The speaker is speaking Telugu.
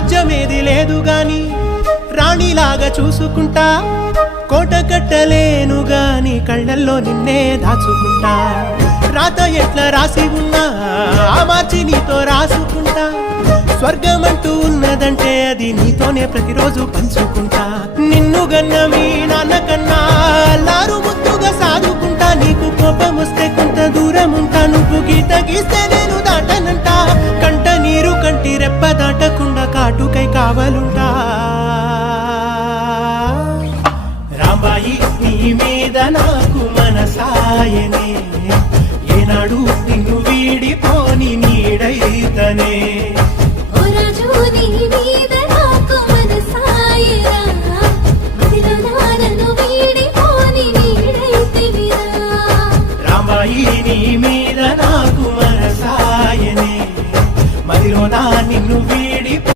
రాజ్యమేది లేదు గాని రాణిలాగా చూసుకుంటా, కోట కట్టలేను గాని కళ్ళల్లో నిన్నే దాచుకుంటా. రాత ఎట్లా రాసి ఉన్నా ఆ మార్చి నీతో రాసుకుంటా. స్వర్గమంటూ ఉన్నదంటే అది నీతోనే ప్రతిరోజు పంచుకుంటా. నిన్ను గన్న మీ నాన్న కన్నా లారు ముద్దుగా సాదుకుంటా. నీకు కోపం వస్తే కొంత దూరం ఉంటా, నువ్వు గీత గీస్తే నేను దాటనంట. కంట నీరు కంటి రెప్ప దాటకుండా కాటుకై కావలుంటా. రాంబాయి నీ మీద నాకు మనసాయనే, ఏనాడు నిన్ను వీడిపోని నీడైతనే. ఓ రాజు నీ మీద